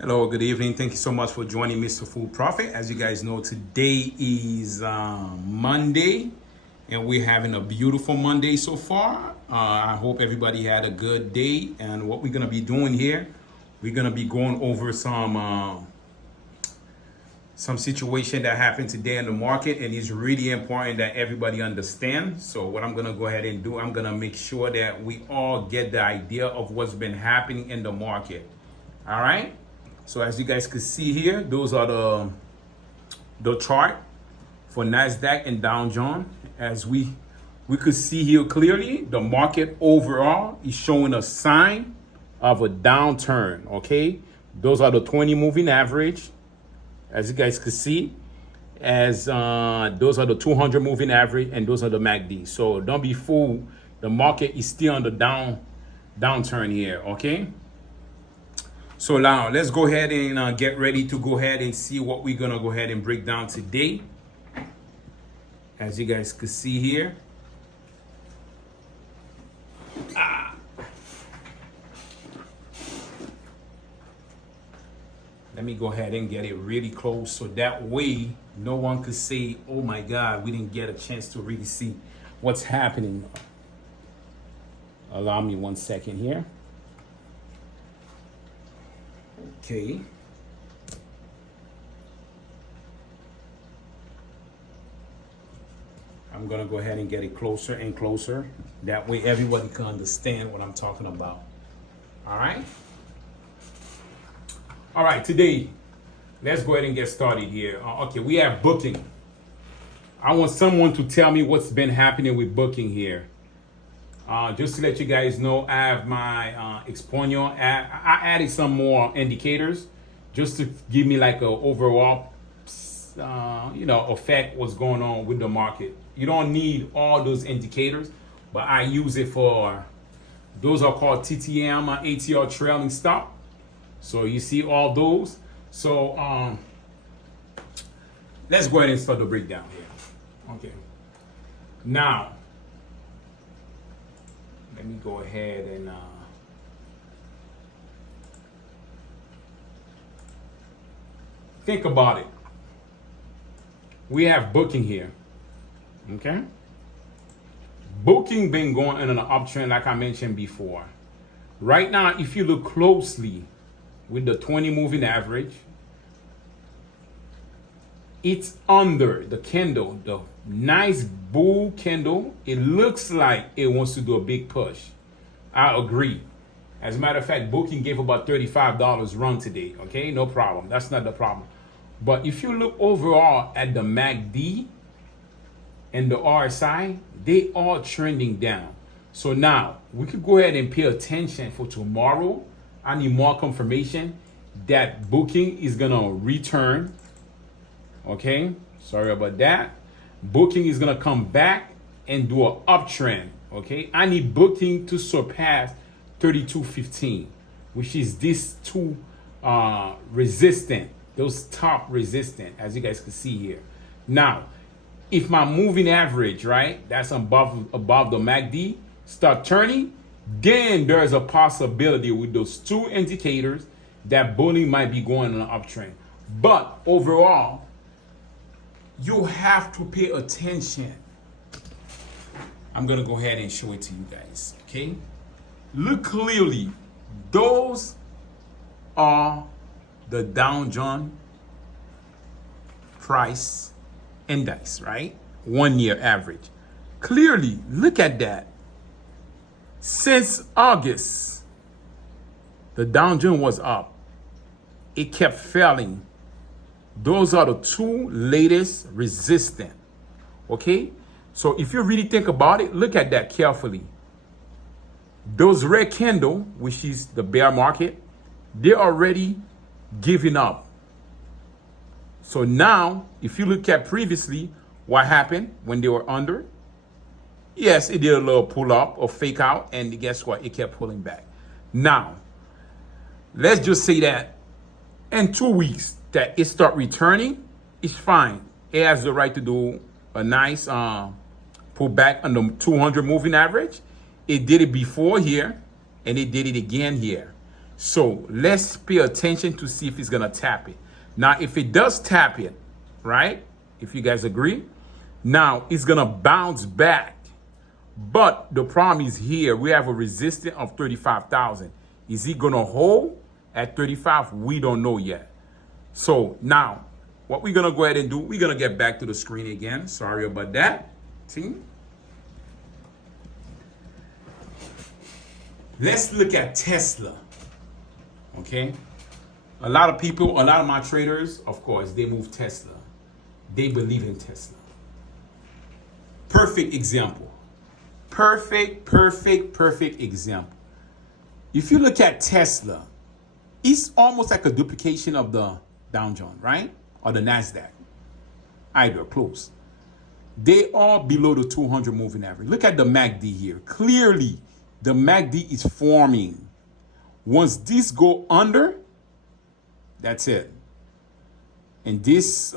Hello, good evening. Thank you so much for joining Mr. Food Profit. As you guys know, today is Monday, and we're having a beautiful Monday so far. I hope everybody had a good day. And what we're gonna be doing here, we're gonna be going over some situation that happened today in the market, and it's really important that everybody understand. So what I'm gonna go ahead and do, I'm gonna make sure that we all get the idea of what's been happening in the market. All right. So as you guys can see here, those are the chart for Nasdaq and Dow Jones. As we could see here clearly, the market overall is showing a sign of a downturn. Okay, those are the 20 moving average, as you guys can see. As those are the 200 moving average, and those are the MACD. So don't be fooled. The market is still on the downturn here. Okay. So now let's go ahead and get ready to go ahead and see what we're gonna go ahead and break down today. As you guys can see here. Let me go ahead and get it really close so that way no one could say, oh my God, we didn't get a chance to really see what's happening. Allow me 1 second here. Okay. I'm gonna go ahead and get it closer and closer. That way everybody can understand what I'm talking about. All right. All right, today, let's go ahead and get started here. Okay, we have booking. I want someone to tell me what's been happening with booking here. Just to let you guys know, I have my Exponio. I added some more indicators just to give me like a overall, effect what's going on with the market. You don't need all those indicators, but I use it for, those are called TTM, ATR trailing stop. So you see all those. So let's go ahead and start the breakdown here. Okay. Now, let me go ahead and think about it. We have booking here. Okay. Booking been going in an uptrend like I mentioned before. Right now, if you look closely with the 20 moving average, it's under the candle, the nice bull candle. It looks like it wants to do a big push. I agree. As a matter of fact, booking gave about $35 run today. Okay, no problem. That's not the problem. But if you look overall at the MACD and the RSI, they are trending down. So now we could go ahead and pay attention for tomorrow. I need more confirmation that booking is gonna return. Okay, sorry about that. Booking is gonna come back and do an uptrend. Okay, I need booking to surpass 32.15, which is this two resistant, those top resistant, as you guys can see here. Now, if my moving average, right, that's above the MACD, start turning, then there's a possibility with those two indicators that bullion might be going on an uptrend. But overall, you have to pay attention. I'm gonna go ahead and show it to you guys. Okay, look clearly. Those are the Dow Jones price index, right? 1 year average. Clearly, look at that. Since August, the Dow Jones was up. It kept falling. Those are the two latest resistance. Okay? So if you really think about it, look at that carefully. Those red candle, which is the bear market, they're already giving up. So now, if you look at previously, what happened when they were under? Yes, it did a little pull up or fake out, and guess what? It kept pulling back. Now, let's just say that in 2 weeks that it start returning, it's fine. It has the right to do a nice pull back on the 200 moving average. It did it before here, and it did it again here. So let's pay attention to see if it's gonna tap it. Now, if it does tap it, right? If you guys agree, now it's gonna bounce back. But the problem is here, we have a resistance of 35,000. Is it gonna hold at 35? We don't know yet. So now, what we're gonna go ahead and do, we're gonna get back to the screen again. Sorry about that. See? Let's look at Tesla. Okay? A lot of people, a lot of my traders, of course, they move Tesla. They believe in Tesla. Perfect example. Perfect example. If you look at Tesla, it's almost like a duplication of the Dow Jones, right? Or the NASDAQ. Either close. They are below the 200 moving average. Look at the MACD here. Clearly, the MACD is forming. Once this go under, that's it. And this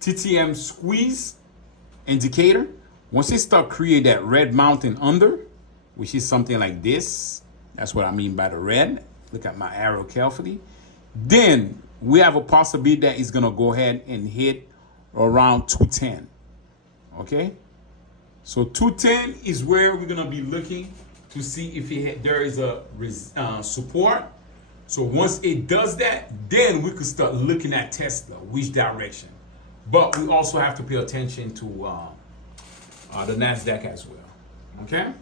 TTM squeeze indicator, once it start create that red mountain under, which is something like this, that's what I mean by the red. Look at my arrow carefully. Then we have a possibility that it's gonna go ahead and hit around 210. Okay, so 210 is where we're gonna be looking to see if there is a support. So once it does that, then we could start looking at Tesla, which direction. But we also have to pay attention to the NASDAQ as well. Okay?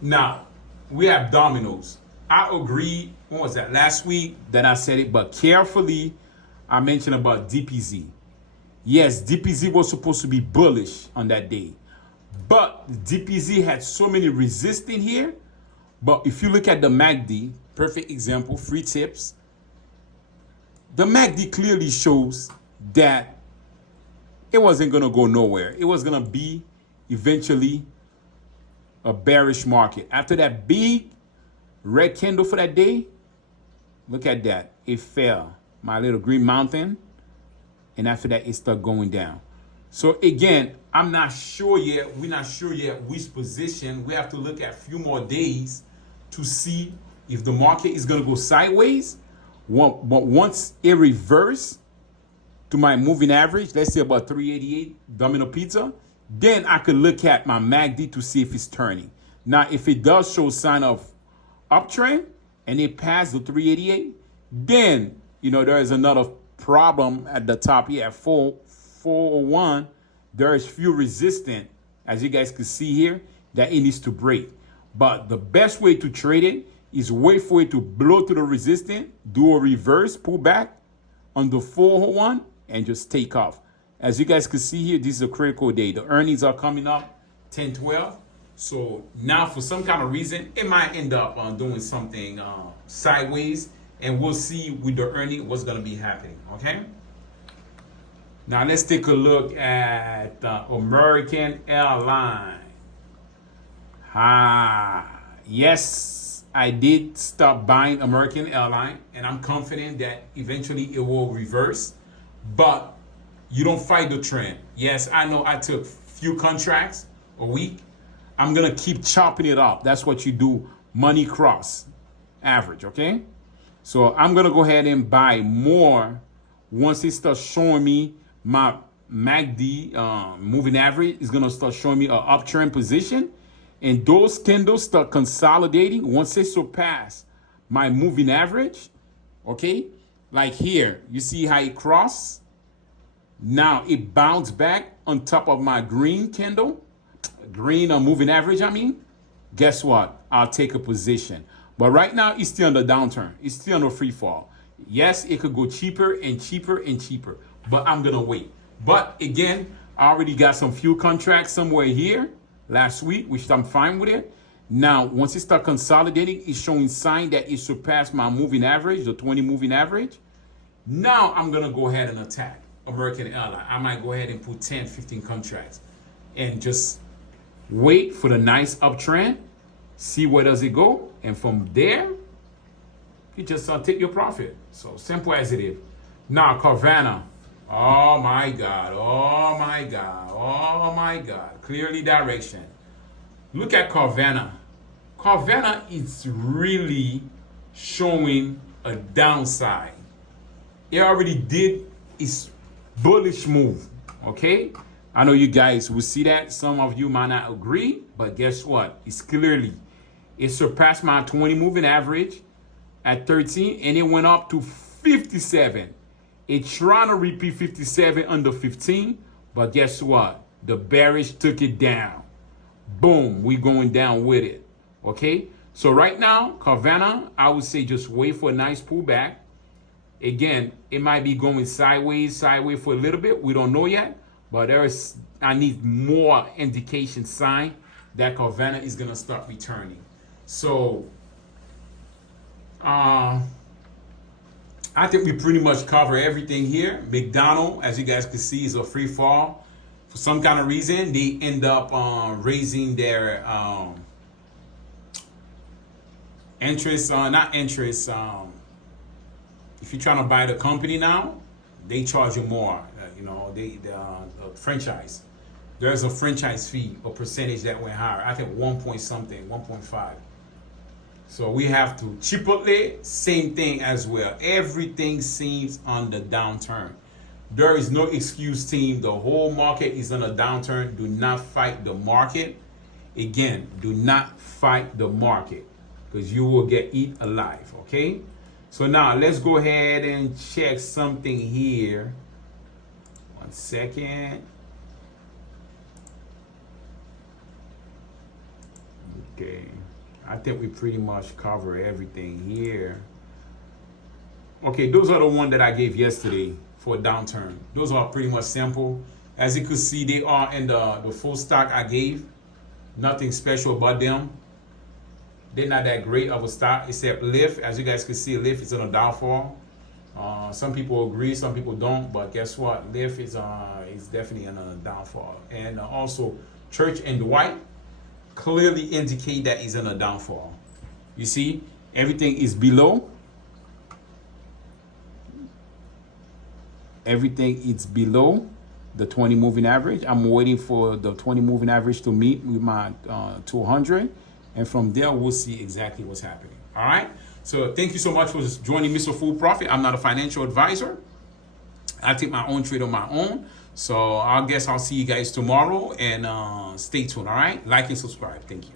Now, we have dominoes. I agree, what was that, last week that I said it, but carefully, I mentioned about DPZ. Yes, DPZ was supposed to be bullish on that day. But DPZ had so many resistance here. But if you look at the MACD, perfect example, free tips. The MACD clearly shows that it wasn't going to go nowhere. It was going to be eventually a bearish market. After that big red candle for that day, look at that. It fell. My little green mountain. And after that, it started going down. So again, I'm not sure yet. We're not sure yet which position. We have to look at a few more days to see if the market is going to go sideways. But once it reverses to my moving average, let's say about 388 Domino Pizza, then I could look at my MACD to see if it's turning. Now, if it does show sign of uptrend and it passed the 388, then, there is another problem at the top here at 401. There is few resistance, as you guys can see here, that it needs to break. But the best way to trade it is wait for it to blow to the resistance, do a reverse pullback on the 401, and just take off. As you guys can see here, this is a critical day. The earnings are coming up 10-12. So now for some kind of reason, it might end up doing something sideways. And we'll see with the earning what's going to be happening. Okay. Now let's take a look at American Airlines. Yes, I did stop buying American Airlines, and I'm confident that eventually it will reverse. But you don't fight the trend. Yes, I know I took few contracts a week. I'm going to keep chopping it up. That's what you do, money cross average, okay? So I'm going to go ahead and buy more once it starts showing me my MACD moving average is going to start showing me an uptrend position. And those candles start consolidating once they surpass my moving average, okay? Like here, you see how it crossed? Now it bounced back on top of my green candle, green moving average, I mean. Guess what? I'll take a position. But right now, it's still on the downturn. It's still on the free fall. Yes, it could go cheaper and cheaper and cheaper, but I'm going to wait. But again, I already got some few contracts somewhere here last week, which I'm fine with it. Now, once it starts consolidating, it's showing sign that it surpassed my moving average, the 20 moving average. Now, I'm going to go ahead and attack American Airlines. I might go ahead and put 10, 15 contracts and just wait for the nice uptrend, see where does it go, and from there, you just take your profit. So simple as it is. Now, Carvana. Oh my God, oh my God, oh my God. Clearly direction. Look at Carvana. Carvana is really showing a downside. It already did its bullish move, okay? I know you guys will see that. Some of you might not agree, but guess what? It surpassed my 20 moving average at 13, and it went up to 57. It's trying to repeat 57 under 15, but guess what? The bearish took it down. Boom, we going down with it, okay? So right now, Carvana, I would say just wait for a nice pullback. Again, it might be going sideways for a little bit. We don't know yet, but I need more indication sign that Carvana is gonna start returning. So, I think we pretty much cover everything here. McDonald, as you guys can see, is a free fall. For some kind of reason, they end up raising their interest, not interest. If you're trying to buy the company now, they charge you more. The franchise. There's a franchise fee, a percentage that went higher. I think 1 point something, 1.5. So we have to. Chipotle, same thing as well. Everything seems on the downturn. There is no excuse, team. The whole market is on a downturn. Do not fight the market. Again, do not fight the market because you will get eaten alive, okay? So now let's go ahead and check something here. 1 second. Okay. I think we pretty much cover everything here. Okay, those are the ones that I gave yesterday for a downturn. Those are pretty much simple. As you can see, they are in the full stock I gave. Nothing special about them. They're not that great of a stock, except Lyft. As you guys can see, Lyft is on a downfall. Some people agree, some people don't, but guess what? Lyft is definitely on a downfall. And also, Church and Dwight clearly indicate that he's on a downfall. You see, everything is below. Everything is below the 20 moving average. I'm waiting for the 20 moving average to meet with my 200. And from there, we'll see exactly what's happening. All right. So thank you so much for joining Mr. Full Profit. I'm not a financial advisor. I take my own trade on my own. So I guess I'll see you guys tomorrow, and stay tuned. All right. Like and subscribe. Thank you.